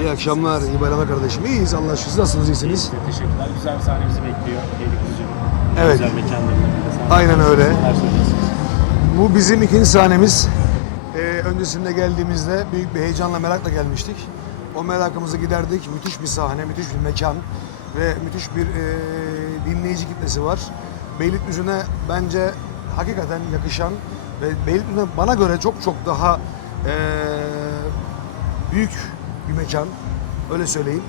İyi akşamlar, iyi bayramlar kardeşim. İyiyiz Allah. Siz Nasılsınız, iyisiniz? Teşekkürler. Güzel bir sahne bizi bekliyor. Kuzucu'nun. Evet. Güzel mekanlarında. Aynen öyle. Söyleyeceksiniz? Bu bizim ikinci sahnemiz. Ee, öncesinde geldiğimizde büyük bir heyecanla, merakla gelmiştik. O merakımızı giderdik. Müthiş bir sahne, müthiş bir mekan ve müthiş bir e, dinleyici kitlesi var. Beylikdüzü'ne bence hakikaten yakışan ve Beylikdüzü'ne bana göre çok çok daha e, büyük bir mekan. Öyle söyleyeyim.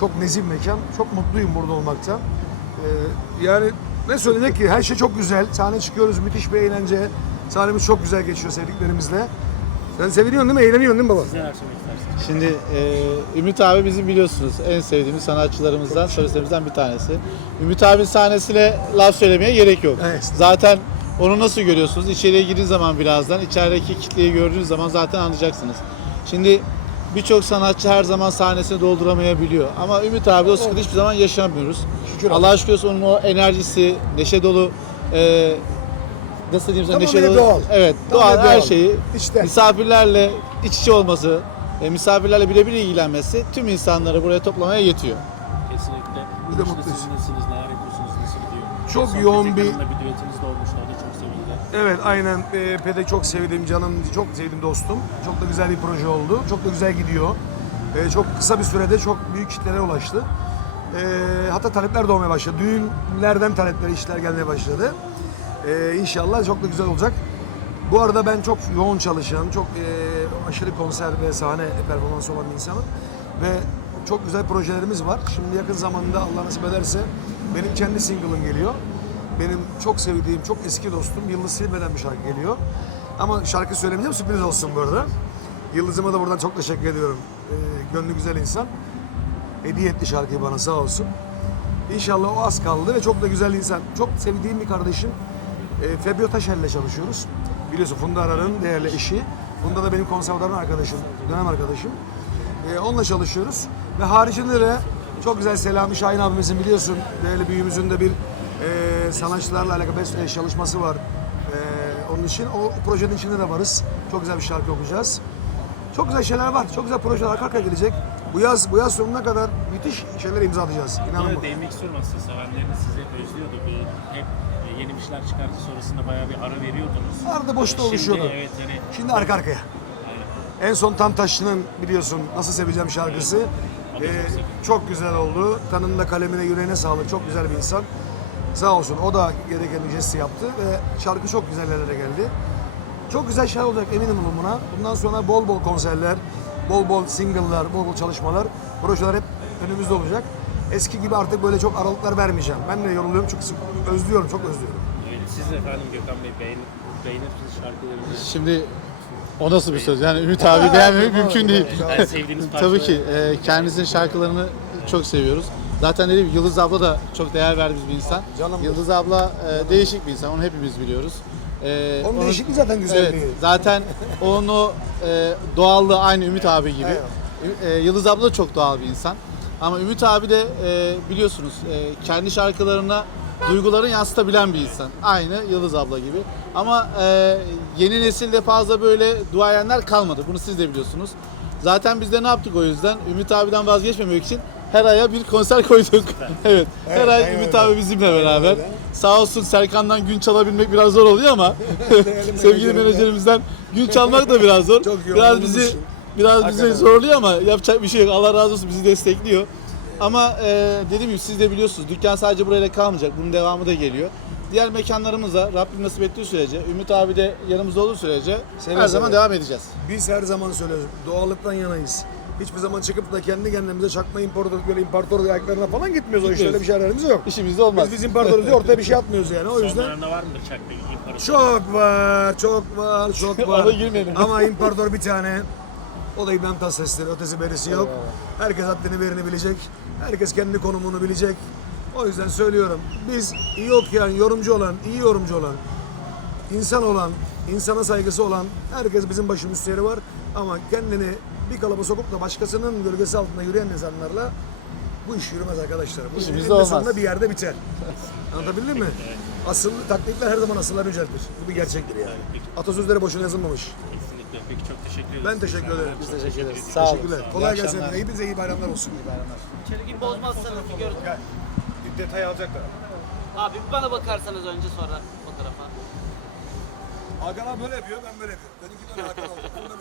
Çok nezih mekan. Çok mutluyum burada olmaktan. Ee, yani ne söyleyecek ki? Her şey çok güzel. Sahne çıkıyoruz. Müthiş bir eğlence. Sahnemiz çok güzel geçiyor sevdiklerimizle. Sen seviniyorsun değil mi? Eğleniyorsun değil mi baba? Siz neler söylemek istersiniz? Şimdi e, Ümit abi bizim biliyorsunuz en sevdiğimiz sanatçılarımızdan, solistlerimizden bir tanesi. Ümit abi sahnesine laf söylemeye gerek yok. Evet. Zaten onu nasıl görüyorsunuz? İçeriye girdiğiniz zaman birazdan, içerideki kitleyi gördüğünüz zaman zaten anlayacaksınız. Şimdi birçok sanatçı her zaman sahnesini dolduramayabiliyor. Ama Ümit abi o sıkıntı hiçbir zaman yaşamıyoruz. Şükür Allah'a şükür olsun onun o enerjisi, neşe dolu, e, nasıl diyeyim sana Tamamıyla neşe dolu. doğal. Evet, Tamamıyla doğal, her doğal. şeyi. İçten. Misafirlerle iç içe olması, e, misafirlerle birebir ilgilenmesi tüm insanları buraya toplamaya yetiyor. Kesinlikle. Biz de mutluyuz. Siz nasılsınız? Neler yapıyorsunuz? Nasıl gidiyor? Çok son yoğun bir- Hanım'la bir düetiniz de olmuştu. O da çok sevildi. Evet aynen. E, Pede çok sevdiğim canım, çok sevdiğim dostum. Çok da güzel bir proje oldu. Çok da güzel gidiyor. E, çok kısa bir sürede çok büyük kitlere ulaştı. E, hatta talepler de olmaya başladı. Düğünlerden talepler, işler gelmeye başladı. E, inşallah çok da güzel olacak. Bu arada ben çok yoğun çalışan, çok e, aşırı konser ve sahne performansı olan bir insanım. Ve çok güzel projelerimiz var. Şimdi yakın zamanda Allah nasip ederse benim kendi single'ım geliyor. Benim çok sevdiğim, çok eski dostum Yıldız Silme'den bir şarkı geliyor. Ama şarkı söylemeyeceğim, sürpriz olsun bu arada. Yıldız'ıma da buradan çok teşekkür ediyorum. E, gönlü güzel insan. Hediye etti şarkıyı bana sağ olsun. İnşallah o az kaldı ve çok da güzel insan. Çok sevdiğim bir kardeşim. E, Fabio Taşer'le çalışıyoruz. Biliyorsun Funda Arar'ın değerli eşi. Funda da benim konservatuarın arkadaşım, dönem arkadaşım. E, onunla çalışıyoruz. Ve haricinde de çok güzel Selami Şahin abimizin biliyorsun değerli büyüğümüzün de bir e, sanatçılarla alakalı best e, çalışması var. E, onun için o projenin içinde de varız. Çok güzel bir şarkı okuyacağız. Çok güzel şeyler var. Çok güzel projeler arka arkaya gelecek. Bu yaz bu yaz sonuna kadar müthiş şeyler imza atacağız. İnanın değinmek istiyorum aslında. Sevenleriniz sizi özlüyordu. Bir, hep e, yeni bir şeyler çıkardı. Sonrasında bayağı bir ara veriyordunuz. Arada boşta Şimdi oluşuyordu. evet hani Şimdi arka arkaya. En son Tam Taşlı'nın biliyorsun Nasıl Seveceğim şarkısı. Da Ee, çok güzel oldu. Tanında kalemine yüreğine sağlık. Çok güzel bir insan. Sağ olsun o da gereken jesti yaptı ve şarkı çok güzel yerlere geldi. Çok güzel şeyler olacak eminim olun buna. Bundan sonra bol bol konserler, bol bol single'lar, bol bol çalışmalar, projeler hep önümüzde olacak. Eski gibi artık böyle çok aralıklar vermeyeceğim. Ben de yoruluyorum çünkü özlüyorum, çok özlüyorum. Siz de efendim Gökhan Bey beğen, beğenir misiniz şarkılarınızı? Şimdi o nasıl bir söz? Yani Ümit abi beğenmemek mümkün değil. Yani sevdiğiniz Tabii ki e, kendisinin şarkılarını çok seviyoruz. Zaten gibi Yıldız abla da çok değer verdiğimiz bir insan. Canım. Yıldız abla e, değişik bir insan, onu hepimiz biliyoruz. E, Onun değişikliği zaten güzelliği. Evet, zaten onun o e, doğallığı aynı Ümit abi gibi. E, Yıldız abla da çok doğal bir insan. Ama Ümit abi de e, biliyorsunuz e, kendi şarkılarına duygularını yansıtabilen bir insan. Aynı Yıldız abla gibi. Ama e, yeni nesilde fazla böyle duayenler kalmadı. Bunu siz de biliyorsunuz. Zaten biz de ne yaptık o yüzden? Ümit abiden vazgeçmemek için her aya bir konser koyduk. evet. Her ay Ümit abi bizimle beraber. Sağ olsun Serkan'dan gün çalabilmek biraz zor oluyor ama sevgili menajerimizden gün çalmak da biraz zor. Çok biraz bizi biraz bizi zorluyor ama yapacak bir şey yok. Allah razı olsun bizi destekliyor. Ama e, dediğim gibi siz de biliyorsunuz dükkan sadece burayla kalmayacak. Bunun devamı da geliyor. Diğer mekanlarımıza Rabbim nasip ettiği sürece, Ümit abi de yanımızda olduğu sürece Seve her zaman seve. devam edeceğiz. Biz her zaman söylüyoruz. Doğallıktan yanayız. Hiçbir zaman çıkıp da kendi kendimize çakma imparator böyle imparator ayaklarına falan gitmiyoruz. O işte öyle bir şeylerimiz yok. İşimizde olmaz. Biz biz imparatoruz diye ortaya bir şey atmıyoruz yani. O Son yüzden dönemde var mıdır Çak'ta imparator? çok var, çok var, çok var. Ona girmeyelim. Ama imparator bir tane. O da İbrahim Tatlıses'tir. Ötesi berisi yok. Herkes haddini verini bilecek. Herkes kendi konumunu bilecek. O yüzden söylüyorum. Biz iyi okuyan, yorumcu olan, iyi yorumcu olan, insan olan, insana saygısı olan herkes bizim başımız yeri var. Ama kendini bir kalıba sokup da başkasının gölgesi altında yürüyen insanlarla bu iş yürümez arkadaşlar. Bu İşimiz eninde de olmaz. sonunda bir yerde biter. Anlatabildim mi? Asıl taklitler her zaman asıllar yüceltir. Bu bir gerçektir yani. Atasözleri boşuna yazılmamış. Kesinlikle. Peki çok teşekkür ederiz. Ben teşekkür ederim. Biz teşekkür ederiz. Sağ olun. Teşekkürler. Kolay gelsin. Hepinize iyi bayramlar olsun. İyi bayramlar. İçeriki bozmazsanız bir görün. Detay alacaklar. Abi bir bana bakarsanız önce sonra fotoğrafa. Hakan abi böyle yapıyor, ben böyle yapıyorum. Benimki böyle Hakan böyle.